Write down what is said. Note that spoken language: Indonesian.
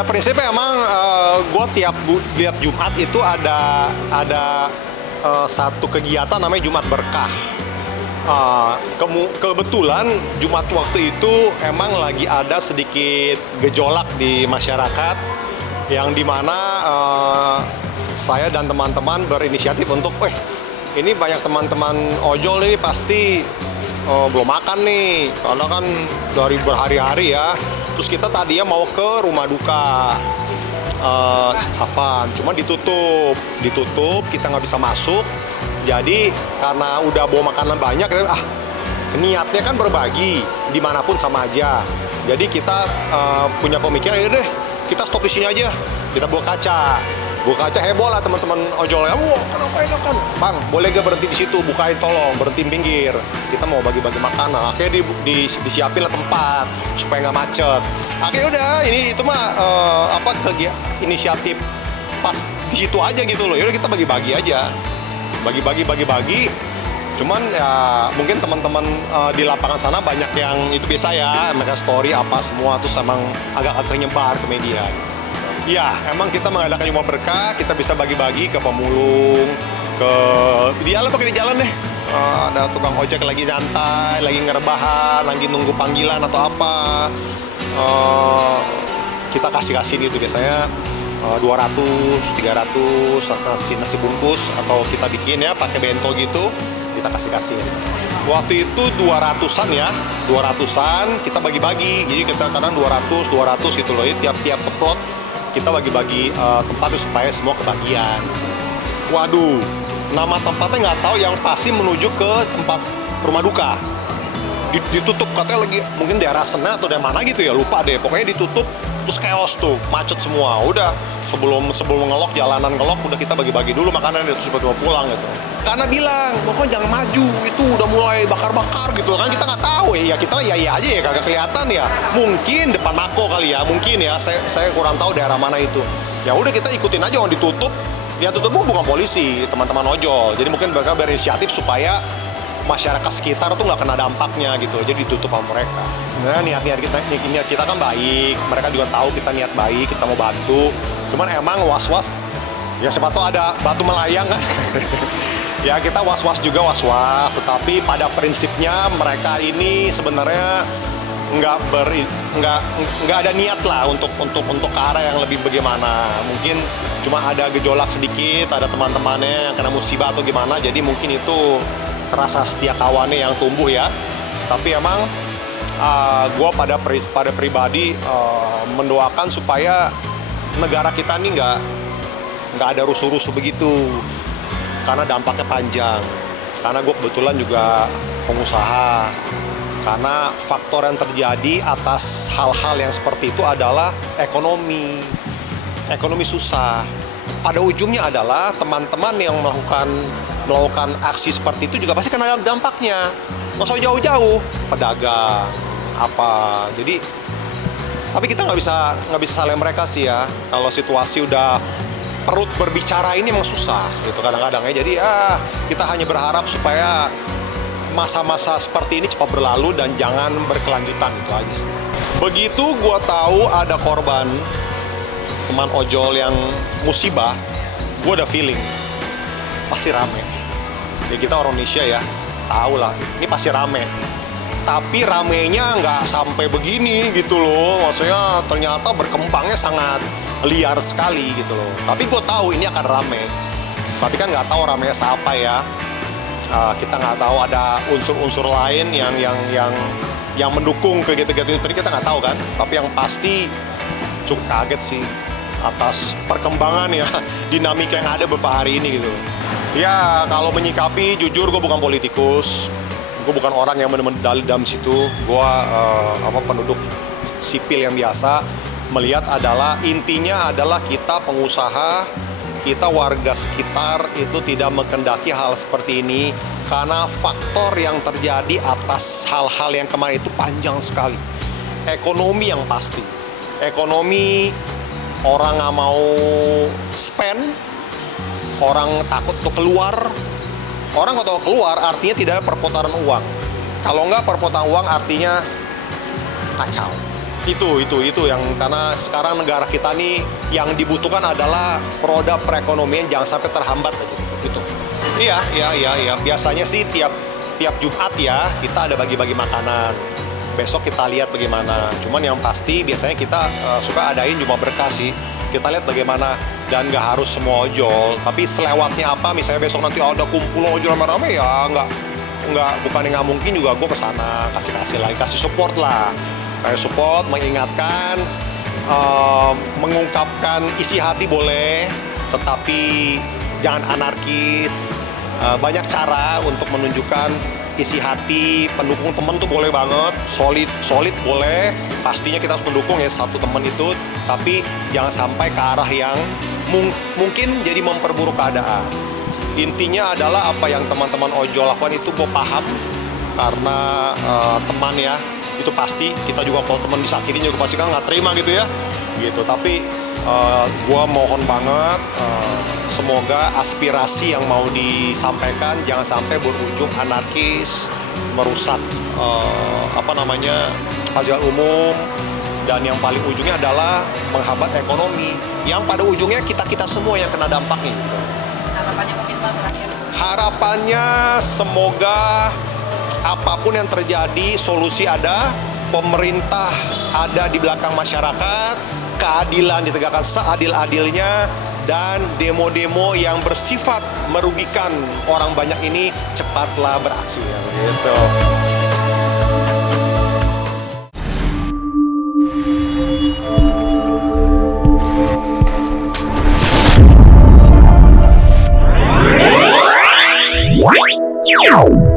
pada prinsipnya emang gue tiap Jumat itu ada satu kegiatan namanya Jumat Berkah. Kebetulan Jumat waktu itu emang lagi ada sedikit gejolak di masyarakat yang dimana saya dan teman-teman berinisiatif untuk, ini banyak teman-teman ojol ini pasti belum makan nih, karena kan dari berhari-hari ya. Terus kita tadinya mau ke rumah duka Afan, cuma ditutup, kita nggak bisa masuk. Jadi karena udah bawa makanan banyak, niatnya kan berbagi, dimanapun sama aja. Jadi kita punya pemikiran, ya deh, kita stop di sini aja, kita buka kaca heboh lah teman-teman ojol. Kenapa ini kan? Bang, boleh gak berhenti di situ? Bukain tolong, berhenti pinggir. Kita mau bagi-bagi makanan. Akhirnya disiapin lah tempat supaya nggak macet. Akhirnya udah, itu mah inisiatif pas di situ aja gitu loh. Yaudah kita bagi-bagi aja. Bagi-bagi. Cuman ya mungkin teman-teman di lapangan sana banyak yang itu biasa ya, mereka story apa semua, terus emang agak-agak nyebar ke media. Ya, emang kita mengadakan Jumat Berkah, kita bisa bagi-bagi ke pemulung, ke di jalan deh. Ada tukang ojek lagi nyantai, lagi ngerebahan, lagi nunggu panggilan atau apa. Kita kasih gitu biasanya 200, 300 nasi bungkus, atau kita bikin ya pakai bento gitu, kita kasih. Waktu itu 200-an kita bagi-bagi. Jadi kita kadang 200 gitu loh. Tiap teplot kita bagi-bagi tempatnya supaya semua kebagian. Waduh, nama tempatnya nggak tahu, yang pasti menuju ke tempat rumah duka. Ditutup katanya lagi, mungkin daerah Senen atau daerah mana gitu ya, lupa deh. Pokoknya ditutup, terus chaos tuh, macet semua. Udah sebelum jalanan ngelok, udah kita bagi-bagi dulu makanan, terus tiba-tiba pulang gitu. Karena bilang, pokoknya jangan maju, itu udah mulai bakar-bakar gitu kan, kita nggak tahu ya, kita ya aja ya, kagak kelihatan ya. Mungkin depan Mako kali ya, mungkin ya, saya kurang tahu daerah mana itu. Ya udah kita ikutin aja, orang ditutup. Yang tutup bukan polisi, teman-teman ojol. Jadi mungkin mereka berinisiatif supaya masyarakat sekitar tuh nggak kena dampaknya gitu, jadi ditutup sama mereka. Nah, niat kita kan baik, mereka juga tahu kita niat baik, kita mau bantu. Cuman emang was-was, ya siapa tahu ada batu melayang kan. Ya kita was-was, tetapi pada prinsipnya mereka ini sebenarnya nggak ada niat lah untuk ke arah yang lebih bagaimana. Mungkin cuma ada gejolak sedikit, ada teman-temannya yang kena musibah atau gimana, jadi mungkin itu terasa setia kawannya yang tumbuh ya. Tapi emang gue pada pribadi mendoakan supaya negara kita ini nggak ada rusuh-rusuh begitu, karena dampaknya panjang. Karena gue kebetulan juga pengusaha, karena faktor yang terjadi atas hal-hal yang seperti itu adalah ekonomi susah. Pada ujungnya adalah teman-teman yang melakukan aksi seperti itu juga pasti kena dampaknya. Nggak usah jauh-jauh, pedagang apa. Jadi, tapi kita nggak bisa salahin mereka sih ya. Kalau situasi udah perut berbicara ini emang susah gitu kadang-kadang ya. Jadi kita hanya berharap supaya masa-masa seperti ini cepat berlalu dan jangan berkelanjutan, itu aja sih. Begitu gua tahu ada korban teman ojol yang musibah, gua ada feeling pasti rame. Ya kita orang Indonesia ya, tahu lah, ini pasti rame. Tapi ramenya nggak sampai begini gitu loh. Maksudnya ternyata berkembangnya sangat liar sekali gitu loh. Tapi gue tahu ini akan rame. Tapi kan nggak tahu ramenya siapa ya. Kita nggak tahu ada unsur-unsur lain yang mendukung kegiatan-kegiatan itu. Kita nggak tahu kan. Tapi yang pasti cukup kaget sih atas perkembangan ya, dinamika yang ada beberapa hari ini gitu. Ya kalau menyikapi, jujur gue bukan politikus, gue bukan orang yang benar-benar dalam situ. Gue penduduk sipil yang biasa melihat adalah intinya adalah kita pengusaha, kita warga sekitar itu tidak menghendaki hal seperti ini karena faktor yang terjadi atas hal-hal yang kemarin itu panjang sekali. Ekonomi yang pasti, ekonomi orang nggak mau spend. Orang takut untuk keluar. Orang kalau keluar artinya tidak ada perputaran uang. Kalau nggak perputaran uang artinya kacau. Itu yang karena sekarang negara kita nih yang dibutuhkan adalah roda perekonomian jangan sampai terhambat aja gitu. Iya. Biasanya sih tiap Jumat ya kita ada bagi-bagi makanan. Besok kita lihat bagaimana. Cuman yang pasti biasanya kita suka adain Jumat Berkah sih. Kita lihat bagaimana dan nggak harus semua ojol. Tapi selewatnya apa? Misalnya besok nanti ada kumpul ojol rame-rame ya bukan nggak mungkin juga gue kesana kasih support lah. Kayak support, mengingatkan, mengungkapkan isi hati boleh, tetapi jangan anarkis. Banyak cara untuk menunjukkan isi hati, pendukung temen tuh boleh banget, solid boleh, pastinya kita harus mendukung ya satu temen itu, tapi jangan sampai ke arah yang mungkin jadi memperburuk keadaan. Intinya adalah apa yang teman-teman ojol lakukan itu gue paham, karena teman ya, itu pasti, kita juga kalau teman disakitin juga pasti kan nggak terima gitu ya, gitu, tapi gue mohon banget, semoga aspirasi yang mau disampaikan jangan sampai berujung anarkis, merusak fasilitas umum, dan yang paling ujungnya adalah menghambat ekonomi, yang pada ujungnya kita semua yang kena dampaknya. Gitu. Harapannya mungkin Pak terakhir? Harapannya semoga apapun yang terjadi solusi ada, pemerintah ada di belakang masyarakat, keadilan ditegakkan seadil-adilnya, dan demo-demo yang bersifat merugikan orang banyak ini cepatlah berakhir gitu. Wow.